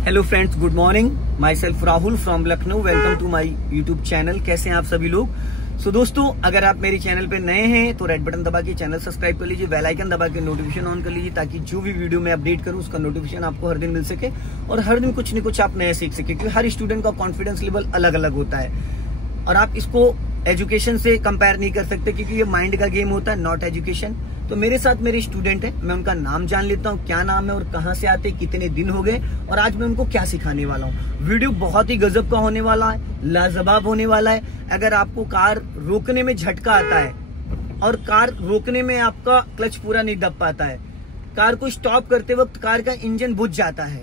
Hello friends, good morning. Myself Rahul from Lucknow. Welcome to my YouTube channel. कैसे हैं आप सभी लोग? दोस्तों, अगर आप मेरे चैनल पे नए हैं तो रेड बटन दबा के चैनल सब्सक्राइब कर लीजिए, बेल आइकन दबा के नोटिफिकेशन ऑन कर लीजिए, ताकि जो भी वीडियो मैं अपडेट करूं उसका नोटिफिकेशन आपको हर दिन मिल सके और हर दिन कुछ न कुछ आप नया सीख सके। क्योंकि हर स्टूडेंट का कॉन्फिडेंस लेवल अलग अलग होता है और आप इसको एजुकेशन से कंपेयर नहीं कर सकते, क्योंकि ये माइंड का गेम होता है, नॉट एजुकेशन। तो मेरे साथ मेरे स्टूडेंट है, मैं उनका नाम जान लेता हूँ, क्या नाम है और कहाँ से आते, कितने दिन हो गए और आज मैं उनको क्या सिखाने वाला हूँ। वीडियो बहुत ही गजब का होने वाला है, लाजवाब होने वाला है। अगर आपको कार रोकने में झटका आता है और कार रोकने में आपका क्लच पूरा नहीं दब पाता है, कार को स्टॉप करते वक्त कार का इंजन बुझ जाता है,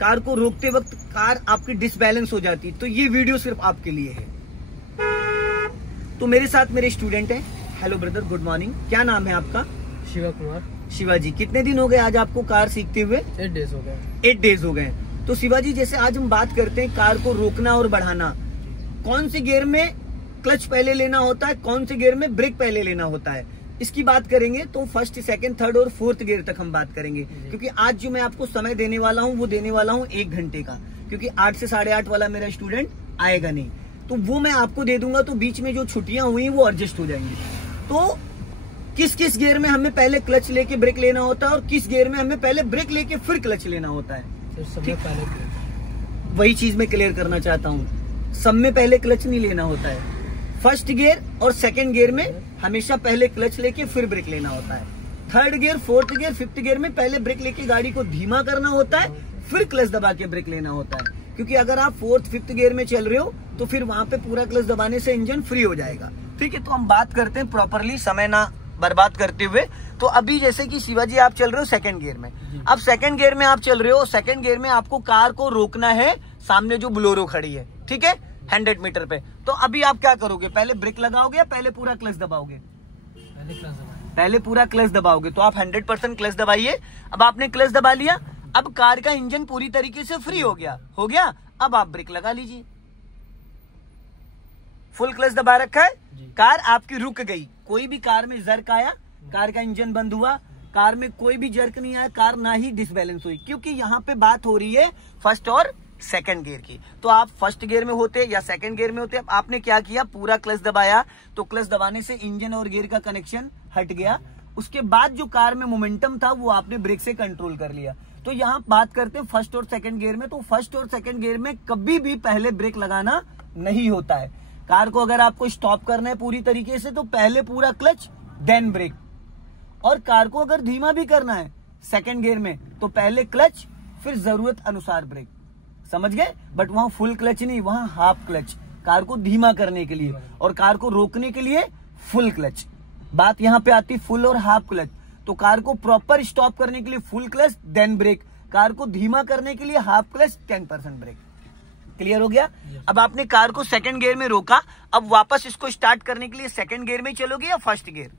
कार को रोकते वक्त कार आपकी डिसबैलेंस हो जाती है, तो ये वीडियो सिर्फ आपके लिए है। तो मेरे साथ मेरे स्टूडेंट है। Hello brother, good morning. क्या नाम है आपका? शिवा कुमार। शिवा जी, कितने दिन हो गए आज आपको कार सीखते हुए? 8 डेज हो गए। 8 डेज हो गए। तो शिवा जी, जैसे आज हम बात करते हैं कार को रोकना और बढ़ाना, कौन से गियर में क्लच पहले लेना होता है, कौन से गियर में ब्रेक पहले लेना होता है, इसकी बात करेंगे। तो फर्स्ट, सेकंड, थर्ड और फोर्थ गियर तक हम बात करेंगे, क्योंकि आज जो मैं आपको समय देने वाला हूँ वो देने वाला हूँ 1 घंटे का, क्योंकि 8 से 8:30 वाला मेरा स्टूडेंट आएगा नहीं, तो वो मैं आपको दे दूंगा। तो बीच में जो छुट्टियां हुई वो एडजस्ट हो जाएंगी। तो किस किस गियर में हमें पहले क्लच लेके ब्रेक लेना होता है और किस गियर में हमें पहले ब्रेक लेके फिर क्लच लेना होता है, वही चीज मैं क्लियर करना चाहता हूँ। सब में पहले क्लच नहीं लेना होता है। फर्स्ट गियर और सेकंड गियर में हमेशा पहले क्लच लेके फिर ब्रेक लेना होता है। Third gear, fourth gear, fifth gear में पहले ब्रेक लेके गाड़ी को धीमा करना होता है, फिर क्लच दबा के ब्रेक लेना होता है। क्योंकि अगर आप फोर्थ फिफ्थ गियर में चल रहे हो तो फिर वहां पे पूरा क्लच दबाने से इंजन फ्री हो जाएगा। ठीक है, तो हम बात करते हैं प्रॉपरली, समय ना बर्बाद करते हुए। तो अभी जैसे कि शिवाजी आप चल रहे हो सेकंड गियर में, अब सेकंड गियर में आप चल रहे हो, सेकंड गियर में आपको कार को रोकना है, सामने जो बोलेरो खड़ी है, ठीक है, 100 मीटर पे। तो अभी आप क्या करोगे, पहले ब्रेक लगाओगे या पहले पूरा क्लच दबाओगे? पहले पूरा क्लच दबाओगे। तो आप 100% क्लच दबाइए। अब आपने क्लच दबा लिया, अब कार का इंजन पूरी तरीके से फ्री हो गया। अब आप ब्रेक लगा लीजिए। फुल क्लच दबा रखा है, कार आपकी रुक गई। कोई भी कार में जर्क आया, कार का इंजन बंद हुआ, कार में कोई भी जर्क नहीं आया, कार ना ही डिसबैलेंस हुई, क्योंकि यहाँ पे बात हो रही है फर्स्ट और सेकंड गियर की। तो आप फर्स्ट गियर में होते या सेकंड गियर में होते, आपने क्या किया, पूरा क्लच दबाया, तो क्लच दबाने से इंजन और गियर का कनेक्शन हट गया। उसके बाद जो कार में मोमेंटम था वो आपने ब्रेक से कंट्रोल कर लिया। तो यहाँ बात करते हैं फर्स्ट और सेकंड गियर में। तो फर्स्ट और सेकंड गियर में कभी भी पहले ब्रेक लगाना नहीं होता है। कार को अगर आपको स्टॉप करना है पूरी तरीके से तो पहले पूरा क्लच देन ब्रेक, और कार को अगर धीमा भी करना है सेकंड गियर में तो पहले क्लच फिर जरूरत अनुसार ब्रेक। समझ गए? बट वहां फुल क्लच नहीं, वहां हाफ क्लच, कार को धीमा करने के लिए, और कार को रोकने के लिए फुल क्लच। बात यहां पे आती फुल और हाफ क्लच। तो कार को प्रॉपर स्टॉप करने के लिए full clutch then brake, car को धीमा करने के लिए हाफ क्लच 10% ब्रेक। क्लियर हो गया? अब आपने कार को सेकंड गियर में रोका, अब वापस इसको स्टार्ट करने के लिए सेकंड गियर में चलोगे या फर्स्ट गियर?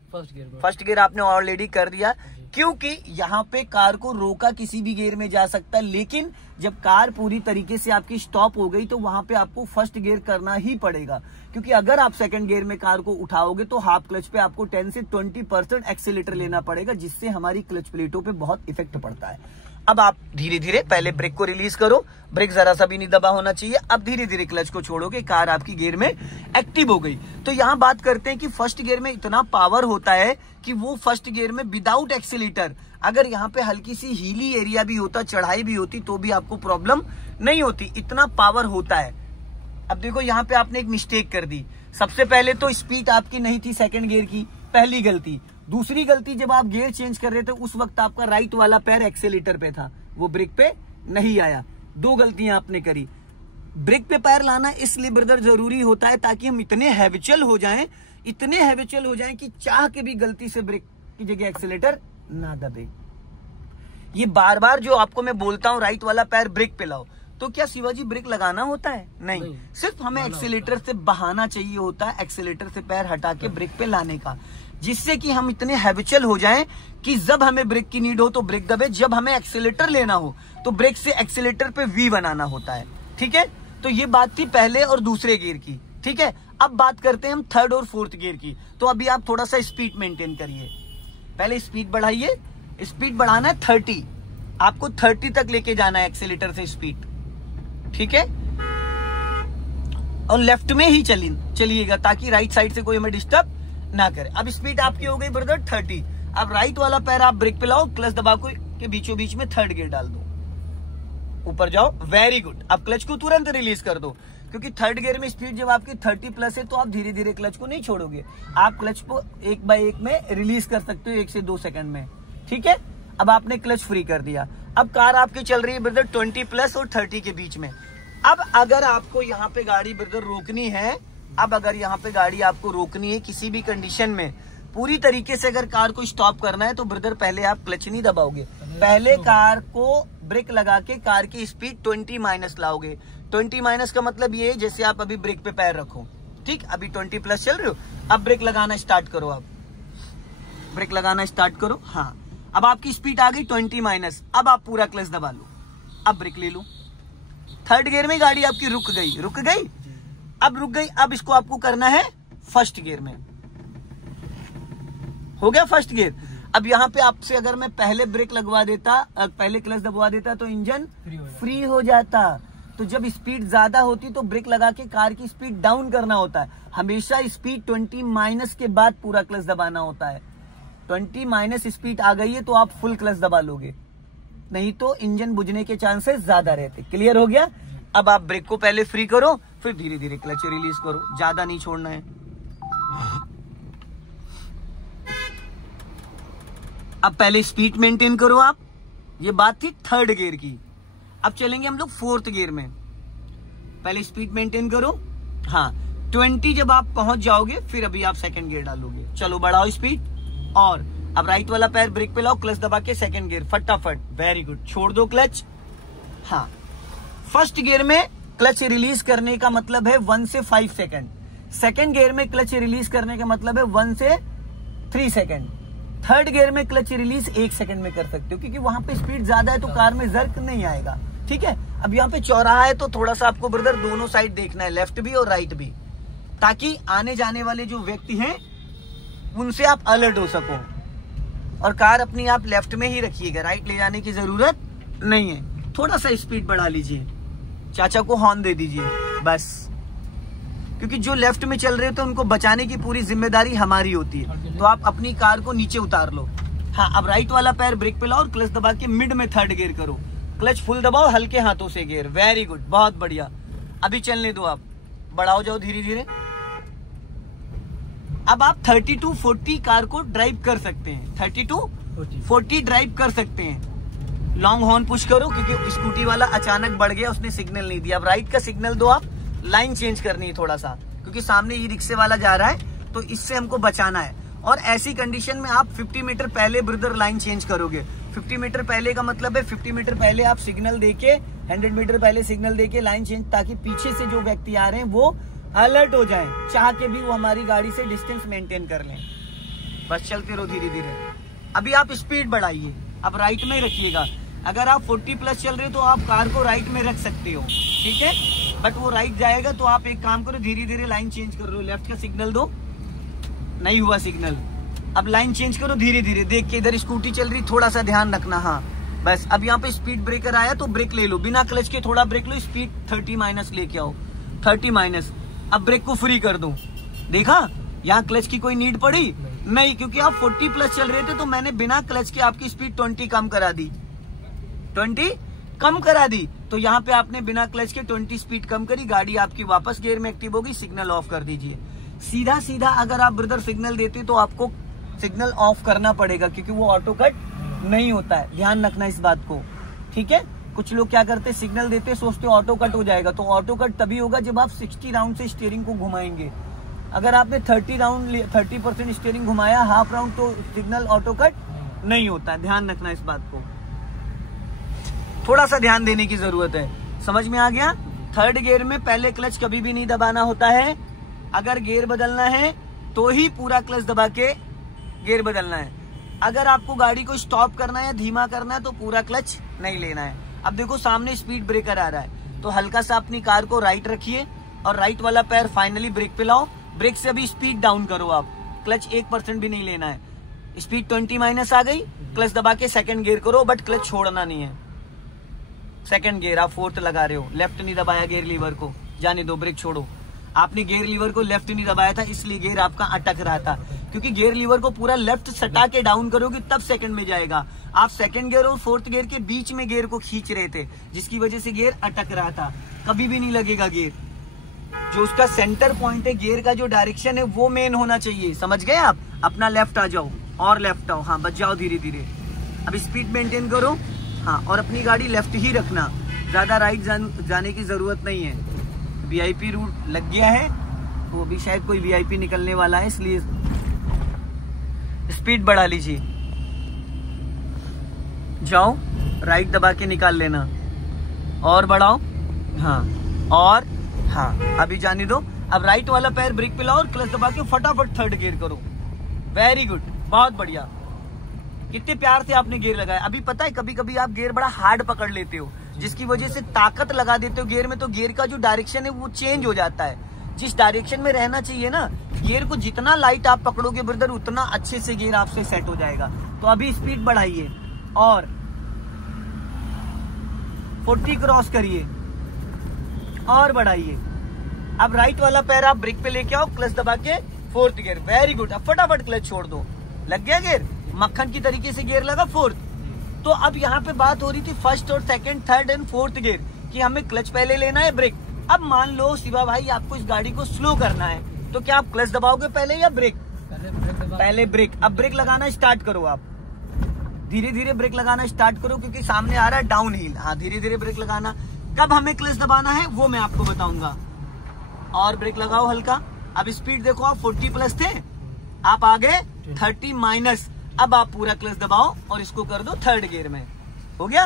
फर्स्ट गियर आपने ऑलरेडी कर दिया, क्योंकि यहाँ पे कार को रोका किसी भी गियर में जा सकता है, लेकिन जब कार पूरी तरीके से आपकी स्टॉप हो गई तो वहां पे आपको फर्स्ट गियर करना ही पड़ेगा। क्योंकि अगर आप सेकंड गियर में कार को उठाओगे तो हाफ क्लच पे आपको 10 से 20% एक्सीलेटर लेना पड़ेगा, जिससे हमारी क्लच प्लेटों पे बहुत इफेक्ट पड़ता है। अब आप धीरे धीरे पहले ब्रेक को रिलीज करो, ब्रेक जरा सा भी नहीं दबा होना चाहिए। अब धीरे धीरे क्लच को छोड़ोगे, कार आपकी गियर में एक्टिव हो गई। तो यहाँ बात करते हैं कि फर्स्ट गियर में इतना पावर होता है कि वो फर्स्ट गियर में विदाउट एक्सीलेटर, अगर यहाँ पे हल्की सी हीली एरिया भी होता, चढ़ाई भी होती, तो भी आपको प्रॉब्लम नहीं होती, इतना पावर होता है। अब देखो यहाँ पे आपने एक मिस्टेक कर दी। सबसे पहले तो स्पीड आपकी नहीं थी सेकंड गियर की, पहली गलती। दूसरी गलती, जब आप गियर चेंज कर रहे थे उस वक्त आपका राइट वाला पैर एक्सेलेटर पे था, वो ब्रेक पे नहीं आया। 2 गलतियां आपने करी। ब्रेक पे पैर लाना इसलिए ब्रदर जरूरी होता है ताकि हम इतने हैबिचुअल हो जाएं कि चाह के भी गलती से ब्रेक की जगह एक्सेलेटर ना दबे। ये बार बार जो आपको मैं बोलता हूं, राइट वाला पैर ब्रेक पे लाओ, तो क्या शिवाजी ब्रेक लगाना होता है? नहीं, सिर्फ हमें एक्सीलेटर से बहाना चाहिए होता है, एक्सीलेटर से पैर हटा के ब्रेक पे लाने का, जिससे कि हम इतने हैबिचुअल हो जाएं कि जब हमें ब्रेक की नीड हो तो ब्रेक दबे, जब हमें एक्सीलेटर लेना हो तो ब्रेक से एक्सीलेटर पे वी बनाना होता है। ठीक है, तो ये बात थी पहले और दूसरे गियर की। ठीक है, अब बात करते हैं हम थर्ड और फोर्थ गियर की। तो अभी आप थोड़ा सा स्पीड मेंटेन करिए, पहले स्पीड बढ़ाइए। स्पीड बढ़ाना है 30, आपको 30 तक लेके जाना है एक्सीलेटर से स्पीड। ठीक है, और लेफ्ट में ही चलिएगा ताकि राइट साइड से कोई हमें डिस्टर्ब ना करे। अब स्पीड आपकी हो गई ब्रदर 30। अब राइट वाला पैर आप ब्रेक पे लाओ, क्लच दबा के बीचों बीच में थर्ड गियर डाल दो, ऊपर जाओ, वेरी गुड। अब क्लच को तुरंत रिलीज कर दो, क्योंकि थर्ड गियर में स्पीड जब आपकी 30+ है तो आप धीरे धीरे क्लच को नहीं छोड़ोगे, आप क्लच को 1 बाय 1 में रिलीज कर सकते हो 1 से 2 सेकंड में, ठीक है। अब आपने क्लच फ्री कर दिया। अब कार आपकी चल रही है ब्रदर 20+ और 30 के बीच में। अब अगर आपको यहाँ पे गाड़ी ब्रदर रोकनी है, अब अगर यहाँ पे गाड़ी आपको रोकनी है किसी भी कंडीशन में, पूरी तरीके से अगर कार को स्टॉप करना है तो ब्रदर पहले आप क्लच नहीं दबाओगे, पहले कार को ब्रेक लगा के कार की स्पीड 20- लाओगे। 20- का मतलब ये है जैसे आप अभी ब्रेक पे पैर रखो, ठीक, अभी 20+ चल रहे हो, अब ब्रेक लगाना स्टार्ट करो, आप ब्रेक लगाना स्टार्ट करो। हाँ, अब आपकी स्पीड आ गई 20-, अब आप पूरा क्लच दबा लो, अब ब्रेक ले लो। थर्ड गियर में गाड़ी आपकी रुक गई, अब रुक गई। अब इसको आपको करना है फर्स्ट गियर में, हो गया फर्स्ट गियर। अब यहाँ पे आपसे अगर मैं पहले ब्रेक लगवा देता, पहले क्लच दबवा देता तो इंजन फ्री हो जाता। तो जब स्पीड ज्यादा होती तो ब्रेक लगा के कार की स्पीड डाउन करना होता है। हमेशा स्पीड 20- के बाद पूरा क्लच दबाना होता है। 20- स्पीड आ गई है तो आप फुल क्लच दबा लोगे, नहीं तो इंजन बुझने के चांसेस ज्यादा रहते। क्लियर हो गया। अब आप ब्रेक को पहले फ्री करो, फिर धीरे धीरे क्लच रिलीज करो, ज्यादा नहीं छोड़ना है। अब पहले स्पीड मेंटेन करो आप, ये बात थी थर्ड गियर की। अब चलेंगे हम लोग फोर्थ गियर में। पहले स्पीड मेंटेन करो, हाँ 20 जब आप पहुंच जाओगे फिर अभी आप सेकंड गियर डालोगे। चलो बढ़ाओ स्पीड, और अब राइट वाला पैर ब्रेक पे लाओ, क्लच दबा के सेकंड गियर फटाफट, वेरी गुड, छोड़ दो क्लच। हाँ, फर्स्ट गियर में क्लच रिलीज करने का मतलब है 1 से 5 सेकंड, सेकंड गियर में क्लच रिलीज करने का मतलब है 1 से 3 सेकंड, थर्ड गियर में क्लच रिलीज 1 सेकंड में कर सकते हो, क्योंकि वहां पे स्पीड ज्यादा है तो कार में जर्क नहीं आएगा, ठीक है। अब यहाँ पे चौराहा है तो थोड़ा सा आपको ब्रदर दोनों साइड देखना है, लेफ्ट भी और राइट भी, ताकि आने जाने वाले जो व्यक्ति हैं उनसे आप अलर्ट हो सको। और कार अपनी आप लेफ्ट में ही रखिएगा, राइट ले जाने की जरूरत नहीं है। थोड़ा सा स्पीड बढ़ा लीजिए, चाचा को हॉर्न दे दीजिए बस, क्योंकि जो लेफ्ट में चल रहे थे उनको बचाने की पूरी जिम्मेदारी हमारी होती है। तो आप अपनी कार को नीचे उतार लो। हाँ, अब राइट वाला पैर ब्रेक पे लाओ और क्लच दबा के मिड में थर्ड गियर करो, क्लच फुल दबाओ, हल्के हाथों से गियर, वेरी गुड, बहुत बढ़िया। अभी चलने दो, आप बढ़ाओ जाओ धीरे धीरे। अब आप 30-40 कार को ड्राइव कर सकते हैं, 30-40 ड्राइव कर सकते हैं। लॉन्ग हॉर्न पुश करो, क्योंकि स्कूटी वाला अचानक बढ़ गया, उसने सिग्नल नहीं दिया। अब राइट का सिग्नल दो, आप लाइन चेंज करनी है थोड़ा सा, क्योंकि सामने ई रिक्शे वाला जा रहा है तो इससे हमको बचाना है। और ऐसी कंडीशन में आप 50 मीटर पहले ब्रदर लाइन चेंज करोगे। 50 मीटर पहले का मतलब है 50 मीटर पहले आप सिग्नल देके, 100 मीटर पहले सिग्नल देके लाइन चेंज, ताकि पीछे से जो व्यक्ति आ रहे हैं वो अलर्ट हो जाएं, चाह के भी वो हमारी गाड़ी से डिस्टेंस मेंटेन कर लें। बस चलते रहो धीरे धीरे। अभी आप स्पीड बढ़ाइए, अब राइट में रखिएगा। अगर आप 40+ चल रहे हो तो आप कार को राइट में रख सकते हो, ठीक है, बट वो राइट जाएगा तो आप एक काम करो, धीरे धीरे लाइन चेंज कर रहे हो, लेफ्ट का सिग्नल दो, नहीं हुआ सिग्नल, अब लाइन चेंज करो धीरे धीरे, देख के इधर स्कूटी चल रही, थोड़ा सा ध्यान रखना। हाँ बस, अब यहाँ पे स्पीड ब्रेकर आया तो ब्रेक ले लो, बिना क्लच के थोड़ा ब्रेक लो, स्पीड 30- लेके आओ, 30-। अब ब्रेक को फ्री कर दो, देखा यहाँ क्लच की कोई नीड पड़ी नहीं, क्योंकि आप 40+ चल रहे थे तो मैंने बिना क्लच के आपकी स्पीड 20 कम करा दी, 20 कम करा दी। तो यहाँ पे आपने बिना क्लच के 20 स्पीड कम करी, गाड़ी आपकी वापस गियर में एक्टिव होगी, सिग्नल ऑफ कर दीजिए। सीधा सीधा अगर आप ब्रदर सिग्नल देते तो आपको सिग्नल ऑफ करना पड़ेगा, क्योंकि वो ऑटो कट नहीं होता है, ध्यान रखना इस बात को, ठीक है। कुछ लोग क्या करते, सिग्नल देते सोचते ऑटो कट हो जाएगा, तो ऑटो कट तभी होगा जब आप 60 राउंड से स्टीयरिंग को घुमाएंगे। अगर आपने 30% स्टीयरिंग घुमाया, हाफ राउंड, तो सिग्नल ऑटो कट नहीं होता है, ध्यान रखना इस बात को, थोड़ा सा ध्यान देने की जरूरत है। समझ में आ गया। थर्ड गियर में पहले क्लच कभी भी नहीं दबाना होता है, अगर गियर बदलना है तो ही पूरा क्लच दबा के गियर बदलना है। अगर आपको गाड़ी को स्टॉप करना है या धीमा करना है तो पूरा क्लच नहीं लेना है। अब देखो सामने स्पीड ब्रेकर आ रहा है, तो हल्का सा अपनी कार को राइट रखिए और राइट वाला पैर फाइनली ब्रेक पे लाओ, ब्रेक से अभी स्पीड डाउन करो, आप क्लच 1% भी नहीं लेना है। स्पीड 20- आ गई, क्लच दबा के सेकंड गियर करो, बट क्लच छोड़ना नहीं है। सेकंड गियर आप फोर्थ लगा रहे हो, लेफ्ट नहीं दबाया गियर लीवर को, जाने दो, ब्रेक छोड़ो। आपने गियर लीवर को लेफ्ट नहीं दबाया था, इसलिए गियर आपका अटक रहा था, क्योंकि गियर लीवर को पूरा लेफ्ट सटा के डाउन करोगे तब सेकंड में जाएगा। आप सेकंड गियर और फोर्थ गियर के बीच में गियर को खींच रहे थे, जिसकी वजह से गियर अटक रहा था। कभी भी नहीं लगेगा गियर, जो उसका सेंटर पॉइंट है गियर का, जो डायरेक्शन है वो मेन होना चाहिए। समझ गए आप? अपना लेफ्ट आ जाओ और लेफ्ट आओ, हाँ बच जाओ धीरे धीरे। अब स्पीड मेंटेन करो, हाँ, और अपनी गाड़ी लेफ्ट ही रखना, ज्यादा राइट जाने की जरूरत नहीं है। वीआईपी रूट लग गया है, वो भी शायद कोई वीआईपी निकलने वाला है, इसलिए स्पीड बढ़ा लीजिए। जाओ, राइट दबा के निकाल लेना, और बढ़ाओ, हाँ, और हाँ, अभी जाने दो। अब राइट वाला पैर ब्रेक पे लाओ और क्लच दबा के फटाफट थर्ड गियर करो। वेरी गुड, बहुत बढ़िया। कितने प्यार से आपने गियर लगाया। अभी पता है कभी कभी आप गियर बड़ा हार्ड पकड़ लेते हो, जिसकी वजह से ताकत लगा देते हो गियर में, तो गियर का जो डायरेक्शन है वो चेंज हो जाता है। जिस डायरेक्शन में रहना चाहिए ना, गियर को जितना लाइट आप पकड़ोगे ब्रदर, उतना अच्छे से गियर आपसे सेट हो जाएगा। तो अभी स्पीड बढ़ाइए और 40 क्रॉस करिए और बढ़ाइए। अब राइट वाला पैर आप ब्रेक पे लेके आओ, क्लच दबा के फोर्थ गियर। Very good. अब फटाफट क्लच छोड़ दो। लग गया गियर, मक्खन की तरीके से गियर लगा फोर्थ। तो अब यहाँ पे बात हो रही थी फर्स्ट और second, third and fourth gear कि हमें क्लच पहले लेना है, ब्रेक। अब मान लो शिवा भाई आपको इस गाड़ी को स्लो करना है, तो क्या आप क्लच दबाओगे पहले या ब्रेक? पहले ब्रेक। अब ब्रेक लगाना स्टार्ट करो, आप धीरे धीरे ब्रेक लगाना स्टार्ट करो, क्योंकि सामने आ रहा है डाउन हिल। हाँ, धीरे धीरे ब्रेक लगाना। कब हमें क्लच दबाना है वो मैं आपको बताऊंगा। और ब्रेक लगाओ हल्का। अब स्पीड देखो, आप 40 प्लस थे, आप आ गए 30 माइनस। अब आप पूरा क्लच दबाओ और इसको कर दो थर्ड गियर में। हो गया?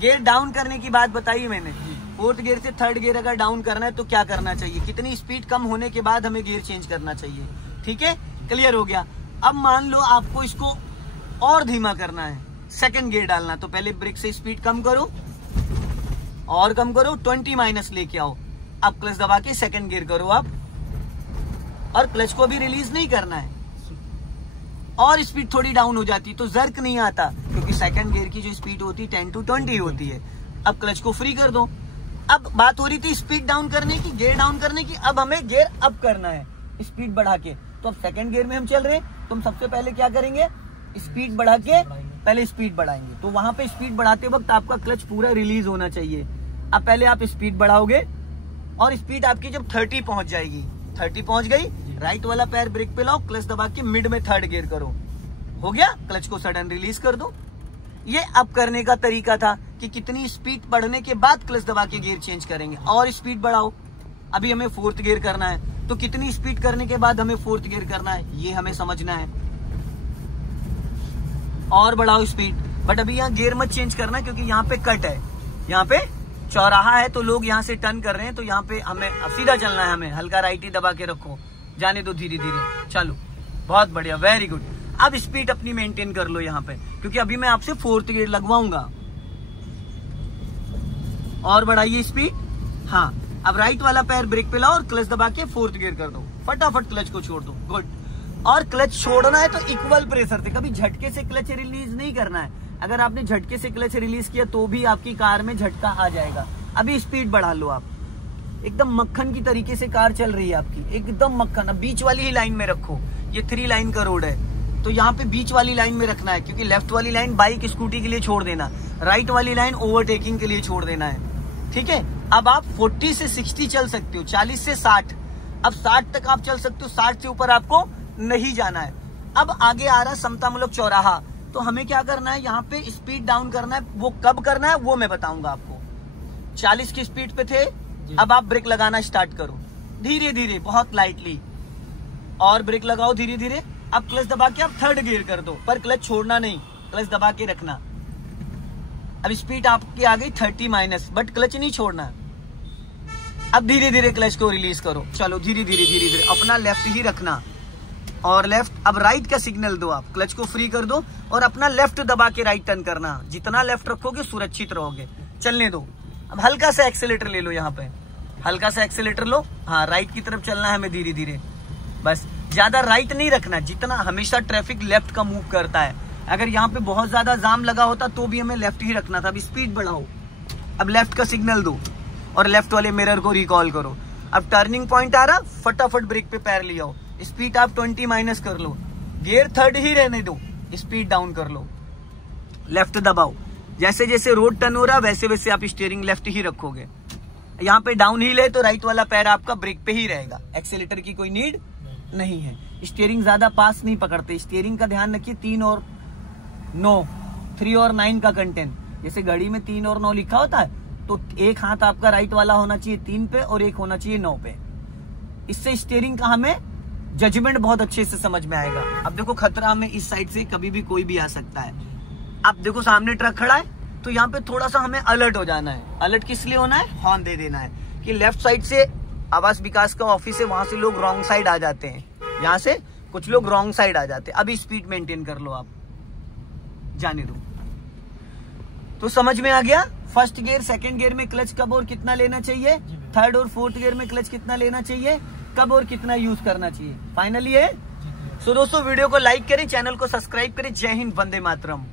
गियर डाउन करने की बात बताई मैंने। फोर्थ गियर से थर्ड गियर अगर डाउन करना है तो क्या करना चाहिए, कितनी स्पीड कम होने के बाद हमें गियर चेंज करना चाहिए। ठीक है, क्लियर हो गया। अब मान लो आपको इसको और धीमा करना है, सेकंड गियर डालना, तो पहले ब्रेक से स्पीड कम करो और कम करो, 20 माइनस लेके आओ। अब क्लच दबा के सेकंड गियर करो आप, और क्लच को भी रिलीज नहीं करना है, और स्पीड थोड़ी डाउन हो जाती तो जर्क नहीं आता, क्योंकि सेकंड गियर की जो स्पीड होती है 10 to 20 होती है। अब क्लच को फ्री कर दो। अब बात हो रही थी स्पीड डाउन करने की, गियर डाउन करने की। अब हमें गियर अप करना है स्पीड बढ़ा के। तो अब सेकंड गियर में हम चल रहे हैं, तो हम सबसे पहले क्या करेंगे, स्पीड बढ़ा के पहले स्पीड बढ़ाएंगे। तो वहां पे स्पीड बढ़ाते वक्त आपका क्लच पूरा रिलीज होना चाहिए। अब पहले आप स्पीड बढ़ाओगे और स्पीड आपकी जब 30 पहुंच जाएगी, 30 पहुंच गई, राइट वाला पैर ब्रेक पे लाओ, क्लच दबा के मिड में थर्ड गियर करो। हो गया? क्लच को सडन रिलीज कर दो। ये अप करने का तरीका था कि कितनी स्पीड बढ़ने के बाद क्लच दबा के गियर चेंज करेंगे। और स्पीड बढ़ाओ। अभी हमें फोर्थ गियर करना है, तो कितनी स्पीड करने के बाद हमें फोर्थ गियर करना है, ये हमें समझना है। और बढ़ाओ स्पीड, बट अभी यहाँ गियर मत चेंज करना, क्योंकि यहाँ पे कट है, यहाँ पे चौराहा है, तो लोग यहाँ से टर्न कर रहे हैं, तो यहाँ पे हमें सीधा चलना है। हमें हल्का राइट ही दबा के रखो, जाने दो धीरे धीरे। चलो, बहुत बढ़िया, वेरी गुड। अब स्पीड अपनी मेंटेन कर लो यहाँ पे, क्योंकि अभी मैं आपसे फोर्थ गियर लगवाऊंगा। और बढ़ाइए स्पीड। हाँ, अब राइट वाला पैर ब्रेक पे लाओ और क्लच दबा के फोर्थ गियर कर दो। फटाफट क्लच को छोड़ दो। गुड। और क्लच छोड़ना है तो इक्वल प्रेशर से, कभी झटके से क्लच रिलीज नहीं करना है। अगर आपने झटके से क्लच रिलीज किया तो भी आपकी कार में झटका आ जाएगा। अभी स्पीड बढ़ा लो आप, एकदम मक्खन की तरीके से कार चल रही है आपकी, एकदम मक्खन। अब बीच वाली ही लाइन में रखो, ये 3 लाइन का रोड है, तो यहाँ पे बीच वाली लाइन में रखना है, क्योंकि लेफ्ट वाली लाइन बाइक स्कूटी के लिए छोड़ देना, राइट वाली लाइन ओवरटेकिंग के लिए छोड़ देना है। ठीक है? अब आप 40 से 60 चल सकते हो, 40 से 60, अब 60 तक आप चल सकते हो, 60 से ऊपर आपको नहीं जाना है। अब आगे आ रहा समतामूलक चौराहा, तो हमें क्या करना है, यहाँ पे स्पीड डाउन करना है। वो कब करना है वो मैं बताऊंगा आपको। 40 की स्पीड पे थे, अब आप ब्रेक लगाना स्टार्ट करो धीरे धीरे, बहुत लाइटली, और ब्रेक लगाओ धीरे धीरे। अब क्लच दबा के आप थर्ड गियर कर दो, पर क्लच छोड़ना नहीं, क्लच दबा के रखना। अब स्पीड आपकी आ गई 30 माइनस, बट क्लच नहीं छोड़ना। अब धीरे धीरे क्लच को रिलीज करो। चलो धीरे धीरे धीरे धीरे, अपना लेफ्ट ही रखना और लेफ्ट। अब राइट का सिग्नल दो, आप क्लच को फ्री कर दो और अपना लेफ्ट दबा के राइट टर्न करना। जितना लेफ्ट रखोगे सुरक्षित रहोगे। चलने दो। अब हल्का सा एक्सीलेटर ले लो, यहाँ पे हल्का सा एक्सीलेटर लो। हाँ, राइट की तरफ चलना है हमें धीरे धीरे, बस ज्यादा राइट नहीं रखना। जितना हमेशा ट्रैफिक लेफ्ट का मूव करता है, अगर यहाँ पे बहुत ज्यादा जाम लगा होता तो भी हमें लेफ्ट ही रखना था। अब स्पीड बढ़ाओ, अब लेफ्ट का सिग्नल दो और लेफ्ट वाले मिरर को रिकॉल करो। अब टर्निंग पॉइंट आ रहा, फटाफट ब्रेक पे पैर ले आओ, स्पीड आप 20 माइनस कर लो, गियर थर्ड ही रहने दो, स्पीड डाउन कर लो, लेफ्ट दबाओ। जैसे जैसे रोड टर्न हो रहा वैसे वैसे आप स्टीयरिंग लेफ्ट ही रखोगे। यहाँ पे डाउन हिल है तो राइट वाला पैर आपका ब्रेक पे ही रहेगा, एक्सेलेटर की कोई नीड नहीं है। स्टीयरिंग ज्यादा पास नहीं पकड़ते, स्टीयरिंग का ध्यान रखिए 3 और 9, 3 और 9 का कंटेंट। जैसे घड़ी में 3 और 9 लिखा होता है तो एक हाथ आपका राइट वाला होना चाहिए 3 पे और एक होना चाहिए 9 पे। इससे स्टीयरिंग का हमें जजमेंट बहुत अच्छे से समझ में आएगा। अब देखो खतरा हमें इस साइड से कभी भी कोई भी आ सकता है। अब देखो सामने ट्रक खड़ा है तो यहाँ पे थोड़ा सा हमें अलर्ट हो जाना है। अलर्ट किस लिए होना है? हॉर्न दे देना है कि लेफ्ट साइड से आवास विकास का ऑफिस है, वहां से लोग रॉन्ग साइड आ जाते हैं, यहाँ से कुछ लोग रॉन्ग साइड आ जाते हैं। अभी स्पीड मेंटेन कर लो, आप जाने दो। तो समझ में आ गया फर्स्ट गियर सेकंड गियर में क्लच कब और कितना लेना चाहिए, थर्ड और फोर्थ गियर में क्लच कितना लेना चाहिए, कब और कितना यूज करना चाहिए। फाइनली है। सो दोस्तों वीडियो को लाइक करें, चैनल को सब्सक्राइब करें। जय हिंद, वंदे मातरम।